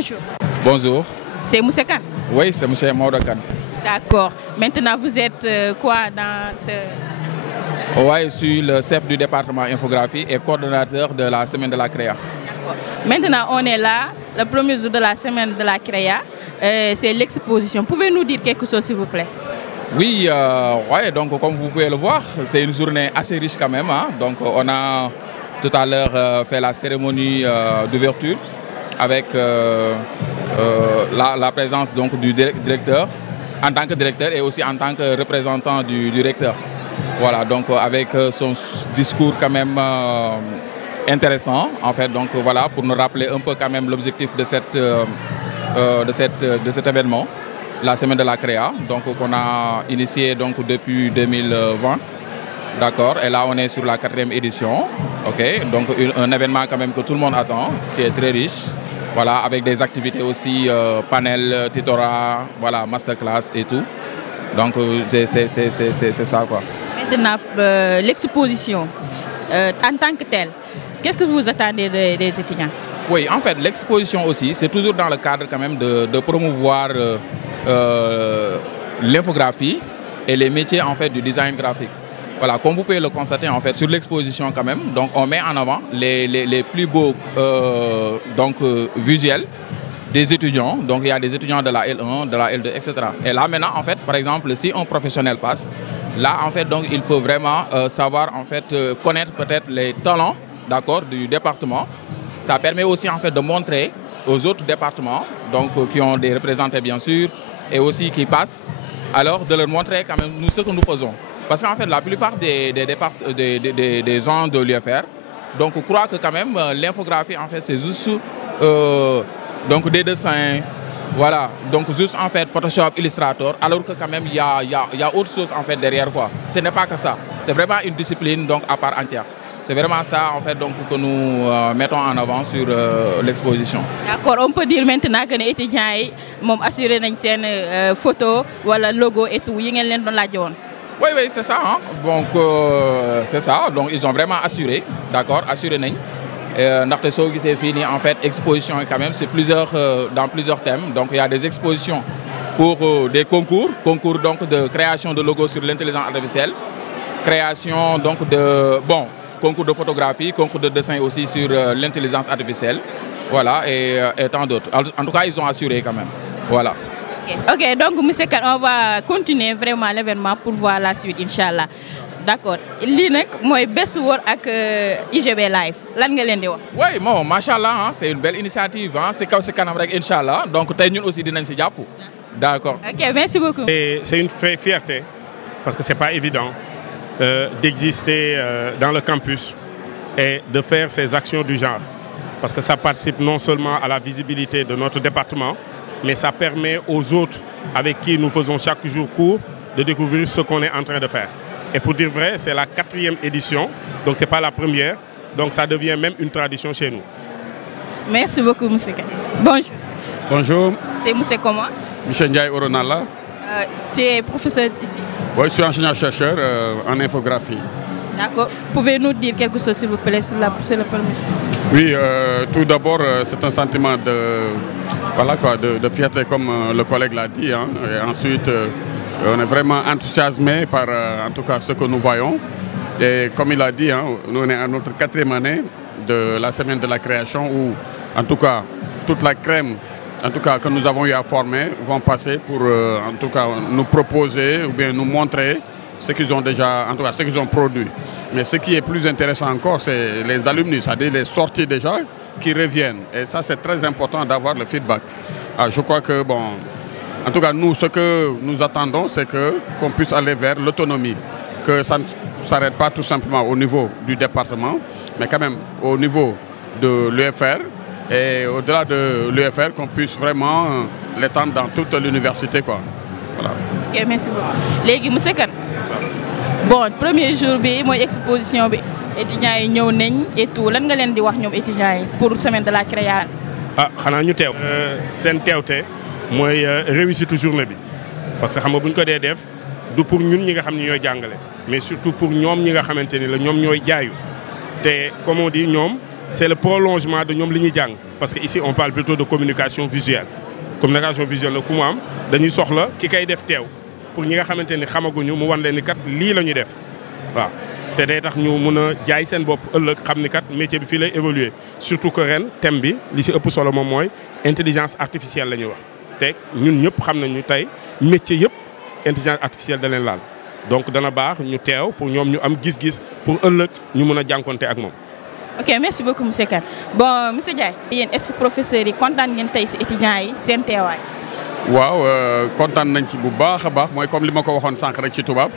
Bonjour. Bonjour. C'est Moussa Kane? Oui, c'est M. Maodo Kane. D'accord. Maintenant, vous êtes quoi dans ce... Oui, je suis le chef du département infographie et coordonnateur de la semaine de la créa. Maintenant, on est là, le premier jour de la semaine de la créa. C'est l'exposition. Pouvez-vous nous dire quelque chose, s'il vous plaît? Oui, ouais, donc comme vous pouvez le voir, c'est une journée assez riche quand même. Hein. Donc on a tout à l'heure fait la cérémonie d'ouverture avec la présence donc, du directeur en tant que directeur et aussi en tant que représentant du recteur. Voilà, donc avec son discours quand même intéressant, en fait, donc voilà, pour nous rappeler un peu quand même l'objectif de cet événement, la semaine de la créa, donc qu'on a initié donc depuis 2020, d'accord, et là on est sur la 4e édition, ok, donc un événement quand même que tout le monde attend, qui est très riche, voilà, avec des activités aussi, panel, tutorat, voilà, masterclass et tout, donc c'est ça quoi. Maintenant, l'exposition, en tant que telle, qu'est-ce que vous attendez des étudiants? Oui, en fait, l'exposition aussi, c'est toujours dans le cadre quand même de promouvoir l'infographie et les métiers en fait du design graphique. Voilà, comme vous pouvez le constater en fait sur l'exposition quand même, donc on met en avant les plus beaux visuels des étudiants. Donc il y a des étudiants de la L1, de la L2, etc. Et là maintenant en fait, par exemple, si un professionnel passe, là en fait donc il peut vraiment savoir en fait connaître peut-être les talents, d'accord, du département. Ça permet aussi en fait de montrer aux autres départements, donc qui ont des représentants bien sûr, et aussi qui passent, alors de leur montrer quand même nous ce que nous faisons. Parce qu'en fait la plupart des gens de l'UFR, donc croient que quand même l'infographie en fait c'est juste donc des dessins, voilà, donc juste en fait Photoshop, Illustrator, alors que quand même il y a autre chose en fait derrière quoi. Ce n'est pas que ça, c'est vraiment une discipline donc à part entière. C'est vraiment ça en fait donc que nous mettons en avant sur l'exposition. D'accord, on peut dire maintenant que les étudiants ont assuré une photo ou le logo et tout, ils ont la donné. Oui, oui, c'est ça. Hein? Donc c'est ça. Donc ils ont vraiment assuré, d'accord, assuré. C'est fini en fait exposition quand même, c'est dans plusieurs thèmes. Donc il y a des expositions pour des concours donc de création de logos sur l'intelligence artificielle, création donc de concours de photographie, concours de dessin aussi sur l'intelligence artificielle, voilà, et tant d'autres. En tout cas, ils ont assuré quand même, voilà. Ok, donc M. Kane, on va continuer vraiment l'événement pour voir la suite, Inch'Allah. D'accord. Li nak moy best word ak IGB live. Lan nga len di wax? Oui, bon, machallah, c'est une belle initiative, hein. C'est kaw ci kanam rek Inch'Allah. Donc tay ñun aussi dinañ ci japp. D'accord. Ok, merci beaucoup. C'est une fierté parce que c'est pas évident d'exister dans le campus et de faire ces actions du genre. Parce que ça participe non seulement à la visibilité de notre département, mais ça permet aux autres avec qui nous faisons chaque jour cours de découvrir ce qu'on est en train de faire. Et pour dire vrai, c'est la 4e édition, donc ce n'est pas la première, donc ça devient même une tradition chez nous. Merci beaucoup, M. Kane. Bonjour. Bonjour. C'est M. comment? Michel Ndiaye Oronala. Tu es professeur ici? Oui, je suis enseignant-chercheur en infographie. D'accord. Pouvez-vous nous dire quelque chose, s'il vous plaît, sur le premier? Oui, tout d'abord, c'est un sentiment de fierté, comme le collègue l'a dit. Hein. Et ensuite, on est vraiment enthousiasmé par, en tout cas, ce que nous voyons. Et comme il a dit, hein, nous on est à notre 4e année de la semaine de la création où, en tout cas, toute la crème, en tout cas, que nous avons eu à former, vont passer pour, en tout cas, nous proposer ou bien nous montrer ce qu'ils ont déjà, en tout cas, ce qu'ils ont produit. Mais ce qui est plus intéressant encore, c'est les alumni, c'est-à-dire les sorties déjà qui reviennent. Et ça, c'est très important d'avoir le feedback. Alors, je crois que, bon, en tout cas, nous, ce que nous attendons, c'est qu'on puisse aller vers l'autonomie, que ça ne s'arrête pas tout simplement au niveau du département, mais quand même au niveau de l'UFR, et au-delà de l'UFR, qu'on puisse vraiment l'étendre dans toute l'université, quoi. Voilà. Ok, merci beaucoup. Légui, M. Kane, bon, premier jour bi moy exposition bi étudiants yi ñew nañ et tout lan nga leen di wax ñom étudiants yi pour semaine de la créa? Ah, xana ñu teew. Sen teewte moy réussite journée bi parce que xam nga buñ ko dé def du pour ñun ñi nga xamni ñoy jàngalé mais surtout pour ñom ñi nga xamanteni la ñom ñoy jaayu té comme on dit ñom c'est le prolongement de ñom li ñuy jàng parce que ici on parle plutôt de communication visuelle communication visuelle nag fu mu am dañuy soxla ki kay def teew pour ñi nga xamante ni xamaguñu mu wan leen ni kat lii la ñuy def waaw te day tax ñu mun a jaay seen bopp ëllëg xam ni kat métier bi fii lay évoluer surtout que ren thème bi li si ëpp solo moom mooy intelligence artificielle la ñuy wax te ñun ñëpp xam nañu tey métier yëpp intelligence artificielle da leen laal donc dana baax ñu teew pour ñoom ñu am gis-gis pour ëllëg ñu mun a jànkonte ak moom. ok merci beaucoup monsieur Kane bon monsieur Ndiaye. yéen est-ce que professeurs yi kontaan ngeen tey si étudiants yi seen teewaay. waaw kontaan nañ ci bu baax a baax mooy comme li ma ko waxoon sànq rek ci tubaab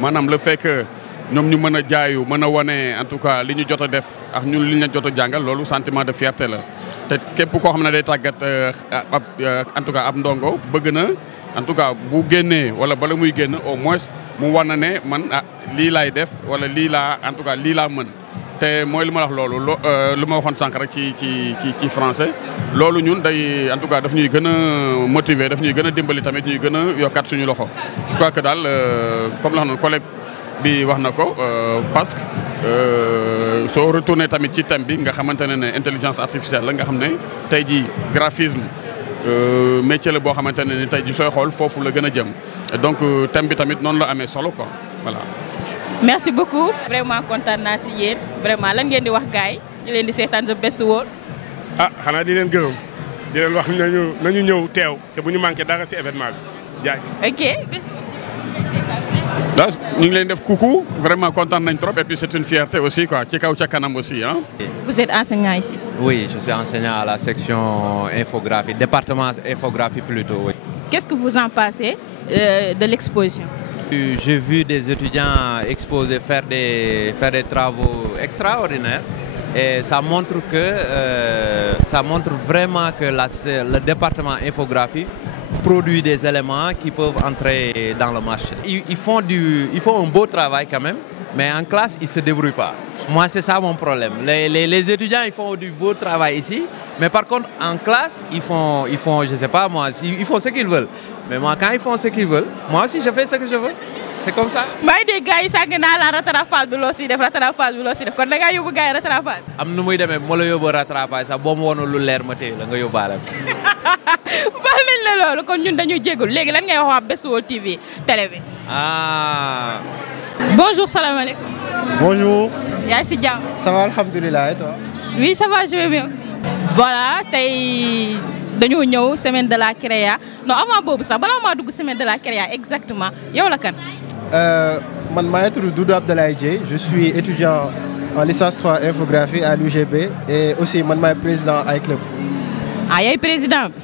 maanaam le fait que ñoom ñu mën a jaayu mën a wane en tout cas li ñu jot a def ak ñun li ñu jot a jàngal loolu sentiment de fierté la te képp koo xam ne day tàggat ab en tout cas ab ndongo bëgg na en tout cas bu génnee wala bala muy génn au moins mu wan na ne man lii laay def wala lii laa en tout cas lii laa mën. te mooy li ma wax loolu lu ma waxoon sànq rek ci français loolu ñun day en tout cas daf ñuy gën a motiver daf ñuy gën a dimbali tamit ñuy gën a yokkaat suñu loxo. je crois que daal comme la xam ne collègue bi wax na ko parce que soo retourné tamit ci thème bi nga xamante ne intelligence artificielle la nga xam ne tey jii graphisme métier la boo xamante ne ni tey jii sooy xool foofu la gën a jëm donc thème bi tamit noonu la amee solo quoi voilà. merci beaucoup vraiment kontaan naa si yéen vraiment lan ngeen di wax gars yi ñu leen di seetaan The Best World. xanaa di leen gërëm di leen wax nañu ñëw teew te bu ñu manqué dara si événement bi jaay. ok. ñu ngi leen def coucou vraiment kontaan nañ trop et puis c'est une fierté aussi quoi ci kaw ca kanam aussi hein. Vous êtes enseignant ici? Oui, je suis enseignant à la section infographie, département infographie plutôt. Oui. Qu'est-ce que vous en pensez de l'exposition? J'ai vu des étudiants exposer, faire des travaux extraordinaires et ça montre vraiment que le département infographie produit des éléments qui peuvent entrer dans le marché. Ils font un beau travail quand même, mais en classe, ils ne se débrouillent pas. Moi, c'est ça mon problème. Les étudiants, ils font du beau travail ici, mais par contre, en classe, ils font je sais pas moi, ils font ce qu'ils veulent. Mais moi, quand ils font ce qu'ils veulent, moi aussi, je fais ce que je veux. C'est comme ça. may des gars yi sànq naa la rattrapage bi loo siy def rattrapage bi loo siy def kon da ngaa yóbbu gars yi rattrapage. am nu muy demee bu ma la yóbbu rattrapage sax boo ma wonoon lu leer ma téye la nga yóbbaale ko. baal nañ la loolu kon ñun dañuy jégalu léegi lan ngay wax waa Best World TV télé bi. Bonjour, salam alaikum. Bonjour. yaa ngi si jàmm. Ça va, alhamdoulilah, et toi? Oui, ça va, je vais bien aussi. Voilà, tey dañoo ñëw semaine de la créa non avant boobu sax balaa maa dugg semaine de la créa exactement yow la kan. Man maa ngi tudd Doudou Abdoulaye Dieye, je suis étudiant en licence 3 infographie à l'UGB et aussi man maay président iClub. Yaay président bi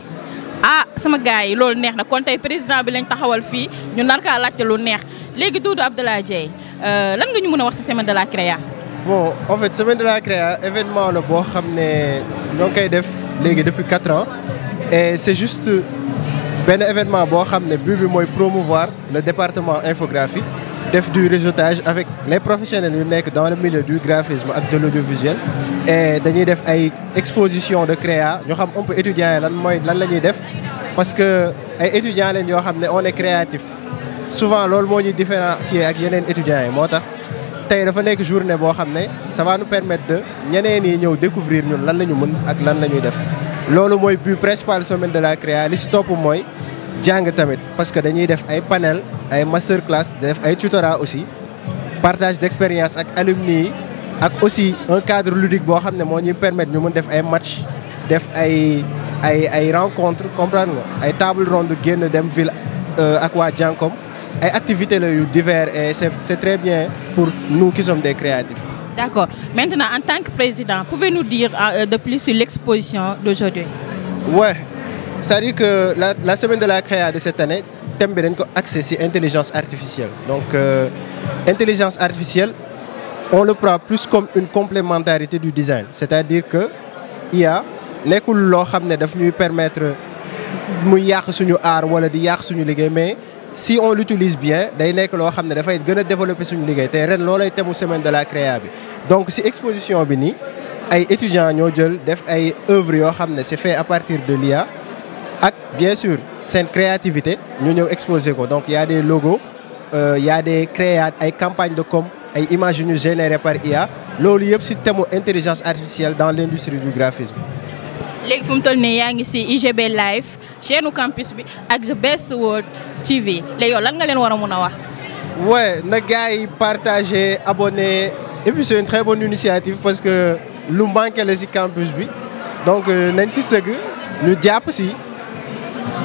sama gars yi loolu neex na kon tey président bi lañ taxawal fii ñu nar kaa laajte lu neex léegi Doudou Abdoulaye Dieye lan nga ñu mën a wax ci semaine de la créa. Bon, en fait semaine de la créa événement la boo xam ne ñoo ngi koy def léegi depuis 4 ans et c'est juste benn événement boo xam ne but bi mooy promouvoir le département infographie def du réseautage avec les professionnels yu nekk dans le milieu du graphisme ak de l'audiovisuel et dañuy def ay exposition de créa ñu xam un peu étudiants yi lan la ñuy def parce que ay étudiants lañ yoo xam ne on est créatif souvent loolu moo ñuy différencier ak yeneen étudiants yi moo tax tey dafa nekk journée boo xam ne ça va nous permettre de ñeneen yi ñëw découvrir ñun lan la ñu mën ak lan la ñuy def loolu mooy but principal semaine de la créa li si topp mooy jàng tamit parce que dañuy def ay panel ay master class def ay tutorat aussi partage d'expérience ak alumni yi ak aussi un cadre ludique boo xam ne moo ñuy permettre ñu mën def ay match def ay rencontre comprendre nga ay table ronde génn dem ville ak waa Jankom ay activités la yu divers et c'est très bien pour nous qui sommes des créatifs. D'accord. Maintenant, en tant que président, pouvez-nous dire de plus sur l'exposition d'aujourd'hui? Ouais, c'est-à-dire que la semaine de la créa de cette année, thème bi dañ ko axé ci intelligence artificielle. Donc intelligence artificielle, on le prend plus comme une complémentarité du design. C'est-à-dire que IA nekkul loo xam ne daf ñuy permettre muy yàq suñu art wala di yàq suñu liggéey mais si on l'utilise bien day nekk loo xam ne dafay gën a développer suñu liggéey te ren loolay thème semaine de la créa bi. Donc si exposition bi nii ay étudiants ñoo jël def ay œuvres yoo xam ne c'est fait à partir de l'IA ak bien sûr seen créativité ñu ñëw exposer ko donc y a des logos y a des ay campagnes de com ay images yu ñu générées par IA loolu yëpp ci thème intelligence artificielle dans l'industrie du graphisme. léegi fu mu toll nii yaa ngi si IGB live chaîne campus bi ak The Best World TV léegi yow lan nga leen war a mun a wax. Ouais, na gars yi partager abonner et puis c'est une très bonne initiative parce que lu manqué la si campus bi donc nañ si sëgg ñu jàpp si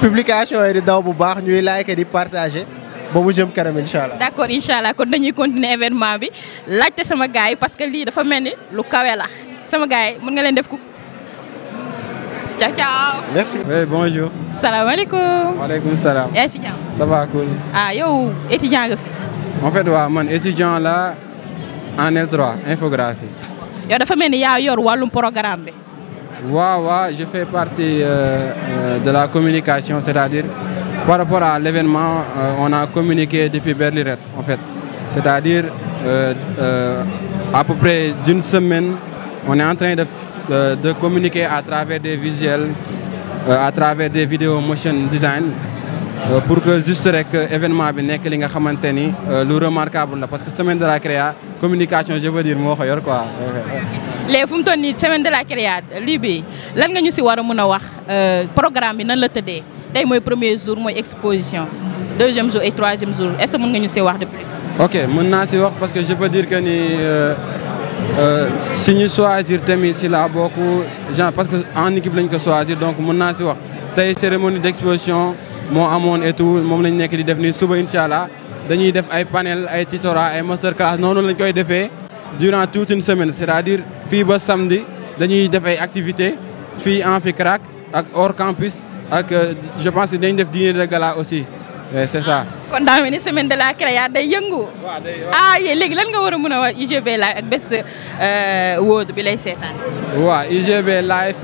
publication yi di daw bu baax ñuy like di partager ba mu jëm kanam incha allah. d'accord incha allah kon dañuy continuer événement bi laajte sama gars yi parce que lii dafa mel ni lu kawe la sama gars yi mën nga leen def ko. Ciao, ciao. Merci. Oui, bonjour. Salaamaaleykum. Waaleykum salaam. yaa ngi si jàmm. Ça va, cool. ah yow étudiant nga fi. En fait, ouais, man étudiant là en L3, infographie. yow dafa mel ni yaa yor wàllum programme bi. Ouais, je fais partie de la communication, c'est-à-dire par rapport à l'événement, on a communiqué depuis Berliret, en fait. C'est-à-dire à peu près d'une semaine, on est en train de communiquer à travers des visuels, à travers des vidéos motion design, pour que juste rek événement bi nekk li nga xamante ni lu remarquable la parce que semaine de la créa communication je veux dire moo ko yor quoi. léegi fu mu toll nii semaine de la créa lii bi lan nga ñu si war a mën a wax programme bi nan la tëddee tey mooy premier jour mooy exposition deuxième jour et troisième jour est-ce que mën nga ñu si wax de plus. ok mën naa si wax parce que je peux dire que ni si ñu choisir tamit si la bokk genre parce que en équipe lañ ko choisir donc mën naa si wax tey cérémonie d'exposition moo amoon et tout moom lañ nekk di def nii suba incha allah dañuy def ay panel ay tutorat ay master class noonu lañ koy defee durant toute une semaine c'est-à-dire fii ba samedi dañuy def ay activités fii Amphicrac ak hors campus ak je pense que dañ def dîner de gala aussi c'est ça. kon daa mel ni semaine de la créa day yëngu. waaw day yéen léegi lan nga war a mën a wax IGB live ak Best World bi lay seetaan. waaw IGB live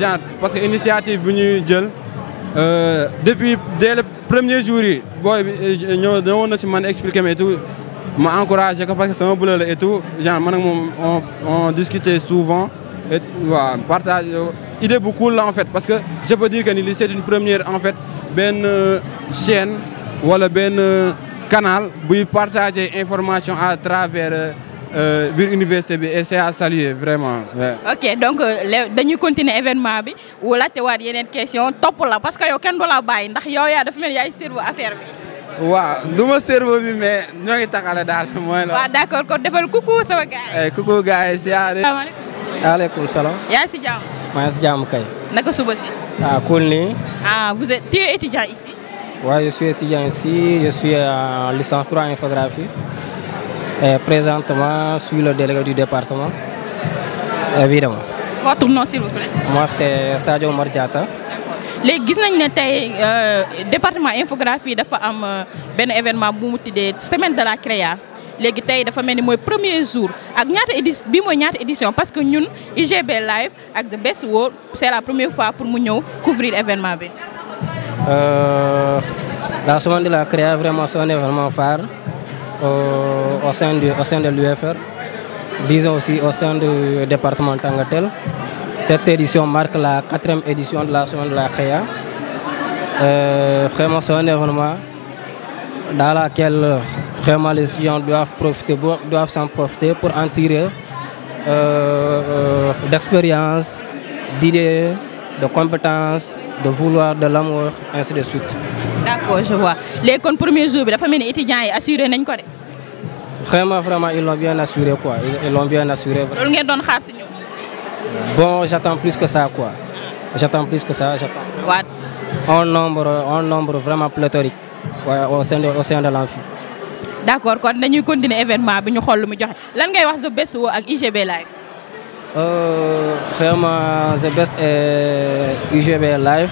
genre parce que initiative bu ñuy jël. Depuis dès le premier jour yi booy bi ñëwoon na si man expliquer mais tout ma encouragé ko parce que sama bële la et tout genre man ak moom on discutait souvent et waaw partage idée bu cool la en fait parce que je peux dire que ni li c'est une première en fait benn chaîne wala benn canal buy partager information à travers biir université bi et c'est à saluer vraiment. ok donc dañuy continuer événement bi wu laajte waat yeneen question topp la parce que yow kenn du la bàyyi ndax yow yaa dafa mel ni yaay cerveau affaire bi. waaw du ma cerveau bi mais ñoo ngi taxale daal mooy la. waaw d'accord kon defal coucou sama gars yi. coucou gars yi siyaare. salaamaaleykum. Waaleykum salaam. yaa si jàmm. maa ngi si jàmm kay. naka suba si. ah cool nii. tu es étudiant ici. Ouais, je suis étudiant ici, je suis en licence 3 infographie. Et présentement, je suis le délégué du département, évidemment. Votre nom, s'il vous plaît? Moi, c'est Sadio Omar Diatta. léegi gis nañ ne tey département infographie dafa am benn événement bu mu tuddee semaine de la créa léegi tey dafa mel ni mooy premier jour ak ñaata édition parce que ñun IGB live ak The Best World c'est la première fois pour mu ñëw couvrir événement bi. La semaine de la créa vraiment c'est un événement phare au sein de l'UFR, disons aussi au sein du département Tangatel. Cette édition marque la 4e édition de la semaine de la créa. Vraiment c'est un événement dans lequel vraiment les étudiants doivent s'en profiter pour en tirer d'expérience, d'idées, de compétences, de vouloir, de l'amour, ainsi de suite. D'accord, je vois. Les premiers jours, dafa mel ni étudiants yi assuré nañ ko de. Vraiment, ils l'ont bien assuré quoi. Ils l'ont bien assuré. Loolu ngeen doon xaar si ñoom. Bon, j'attends plus que ça quoi. J'attends plus que ça. What? Un nombre vraiment pléthorique au sein de l'amphi. D'accord, kon dañuy continuer événement bi ñu xool lu mu joxe. Lan ngay wax The Best World ak IGB Live? Vraiment, The Best et IGB Live,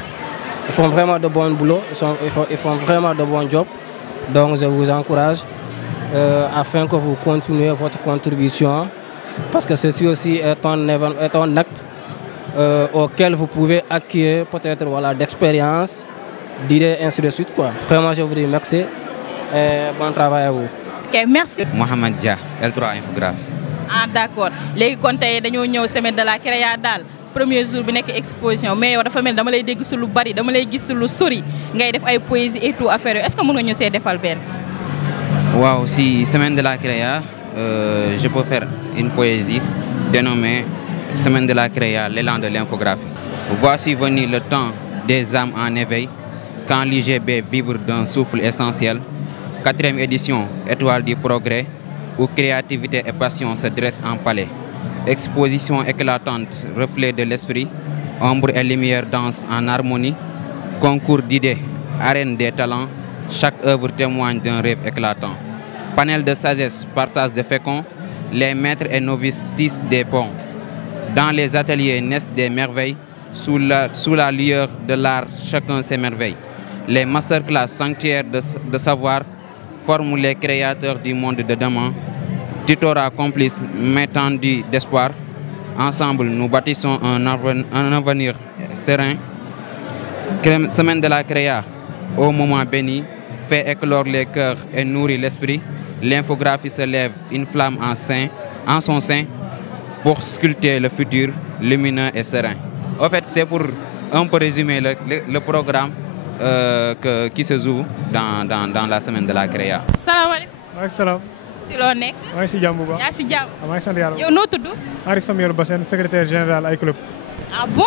ils font vraiment de bon boulot, ils font vraiment de bon job. Donc je vous encourage afin que vous continuez votre contribution parce que ceci aussi est un acte auquel vous pouvez acquérir peut-être d'expérience, d'idées, ainsi de suite quoi. Vraiment, je vous dis merci et bon travail à vous. Ok, merci. Mohamed Dia, L3 infographie. Ah d'accord. Léegi kon tey dañoo ñëw semaine de la créa daal premier jour bi nekk exposition mais yow dafa mel dama lay dégg si lu bari dama lay gis lu sori ngay def ay poésie et tout affaire est-ce que mën nga ñu see defal benn. Waaw, si semaine de la créa, je peux faire une poésie dénommée Semaine de la créa, l'élan de l'infographie. Voici venu le temps des âmes en éveil, quand l'UGB vibre d'un souffle essentiel. 4e édition, Étoile du Progrès, où créativité et passion se dressent en palais. Exposition éclatante, reflet de l'esprit, ombre et lumière dansent en harmonie. Concours d'idées, arène des talents, chaque œuvre témoigne d'un rêve éclatant. Panel de sagesse, partage de féconds, les maîtres et novices tissent des ponts. Dans les ateliers naissent des merveilles, sous la lueur de l'art, chacun s'émerveille. Les masterclass sanctuaires de savoir forment les créateurs du monde de demain. Tutorat complice, main tendue d'espoir. Ensemble, nous bâtissons un avenir serein. Semaine de la créa, au moment béni, fait éclore les cœurs et nourrit l'esprit. L'infographie se lève, une flamme en son sein, pour sculpter le futur lumineux et serein. En fait, c'est pour un peu résumer le programme qui se joue dans la semaine de la créa. salaamaaleykum. maaleykum salaam. si loo nekk. maa ngi si jàmm bu baax. yaa ngi si jàmm. maa ngi sant yàlla. yow noo tudd. Arif Samuel Bassène secrétaire général ay club. ah bon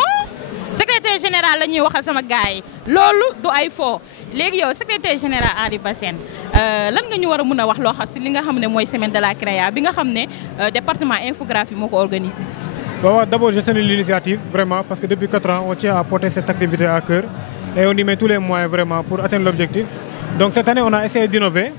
secrétaire général la ñuy waxal sama gars yi loolu du ay fo léegi yow secrétaire général Arif Bassène lan nga ñu war a mën a wax loo xam si li nga xam ne mooy semaine de la créa bi nga xam ne département infographie moo ko organisé. Bon, d'abord, je salue l'initiative, vraiment, parce que depuis 4 ans, on tient à porter cette activité à cœur et on y met tous les moyens, vraiment, pour atteindre l'objectif. Donc, cette année, on a essayé d'innover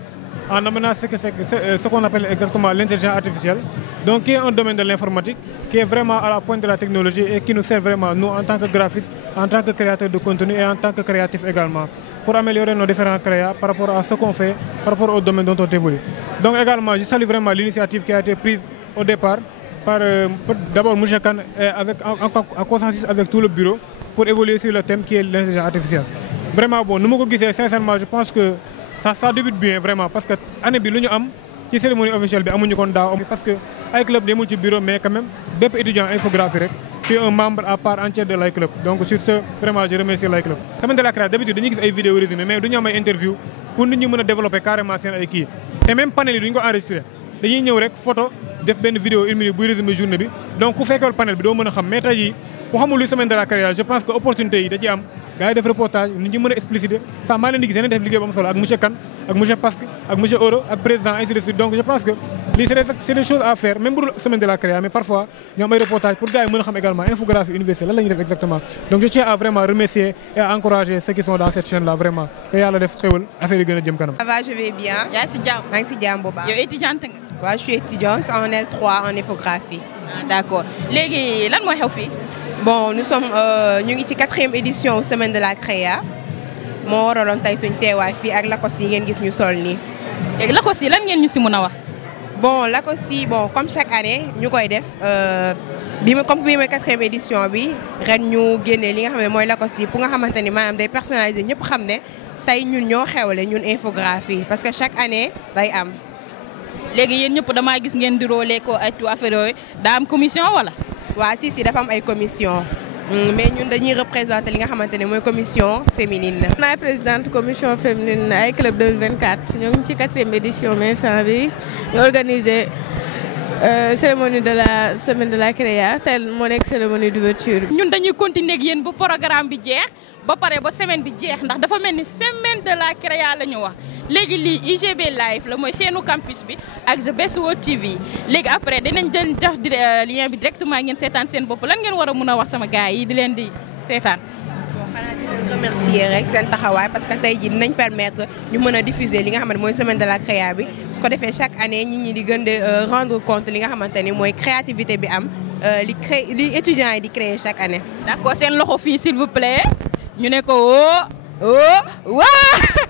en amenant ce qu'on appelle exactement l'intelligence artificielle, donc qui est un domaine de l'informatique, qui est vraiment à la pointe de la technologie et qui nous sert vraiment, nous, en tant que graphistes, en tant que créateurs de contenu et en tant que créatifs également, pour améliorer nos différents créas par rapport à ce qu'on fait, par rapport au domaine dont on évolue. Donc, également, je salue vraiment l'initiative qui a été prise au départ, par d'abord M. Khan en consensus avec tout le bureau pour évoluer sur le thème qui est l'intelligence artificielle. Vraiment, bon, nous me sincèrement, je pense que ça débute bien, vraiment, parce que l'année bi lu ñu am ci cérémonie officielle bi amuñu kon daaw parce que ay club demul ci bureau mais quand même bépp étudiant infographie rek tu es un membre à part entière de l'ay club. Donc sur ce, vraiment je remercie l'ay club. Semaine de la créa d'habitude dañuy gis ay vidéos résumées mais duñu am ay interview pour nit ñi mën a développer carrément seen ay kii et même panel yi duñu ko enregistrer dañuy ñëw rek photo def benn vidéo 1 minute buy résumé journée bi donc ku fekkee panel bi doo mën a xam mais tey jii ku xamul luy semaine de la créa je pense que opportunité yi da ciy am gars yi def reportage nit ñi mën a expliciter ça maa leen di gis yeneen def liggéey bu am solo ak monsieur Kane ak monsieur Pasque ak monsieur Oro ak président ainsi de suite donc je pense que lii c'est des choses à faire même bu dul semaine de la créa mais parfois ñu am ay reportage pour gars yi mën a xam également infographie université lan la ñuy def exactement donc je tiens à vraiment remercier et à encourager ceux qui sont dans cette chaîne là vraiment que yàlla def xéwal affaire yi gën a jëm kanam. Ça va, je vais bien. yaa ngi si jàmm. maa ngi si jàmm bu baax. yow étudiante nga. waaw je suis étudiante en L3 en infographie. ah d'accord léegi lan mooy xew fii. Bon, nous sommes ñu ngi ci 4e édition semaine de la créa moo waraloon tey suñ teewaay fii ak Lacoste yi ngeen gis ñu sol nii. léegi Lacoste yi lan ngeen ñu si mën a wax. Bon, Lacoste yi bon comme chaque année ñu koy def comme bii mooy 4e édition bi ren ñu génnee li nga xam ne mooy Lacoste yi pour nga xamante ni maanaam day personnaliser ñëpp xam ne tey ñun ñoo xewle ñun infographie parce que chaque année day am. léegi yéen ñëpp damaa gis ngeen di rôler ko ay affaire yooyu daa am commission wala. waaw si dafa am ay commission mais ñun dañuy représenter li nga xamante ne mooy commission féminine. maay présidente commission féminine ay club 2024 ñoo ngi ci 4e édition mais instant bi ñu organiser cérémonie de la semaine de la créa tel moo nekk cérémonie d'ouverture bi. ñun dañuy continuer ak yéen ba programme bi jeex ba pare ba semaine bi jeex ndax dafa mel ni semaine de la créa la ñu wax léegi lii UGB live la mooy chaîne campus bi ak The Best World TV léegi après dinañ jël jox lien bi directement ngeen seetaan seen bopp lan ngeen war a mën a wax sama gars yi di leen di seetaan. bon xanaa di leen remercier rek seen taxawaay parce que tey jii dinañ permettre ñu mën a diffuser li nga xamante mooy semaine de la créa bi su ko defee chaque année nit ñi di gën di rendre compte li nga xamante ni mooy créativité bi am li étudiants yi di créer chaque année. d'accord seen loxo fii s'il vous plaît ñu ne ko woo waa.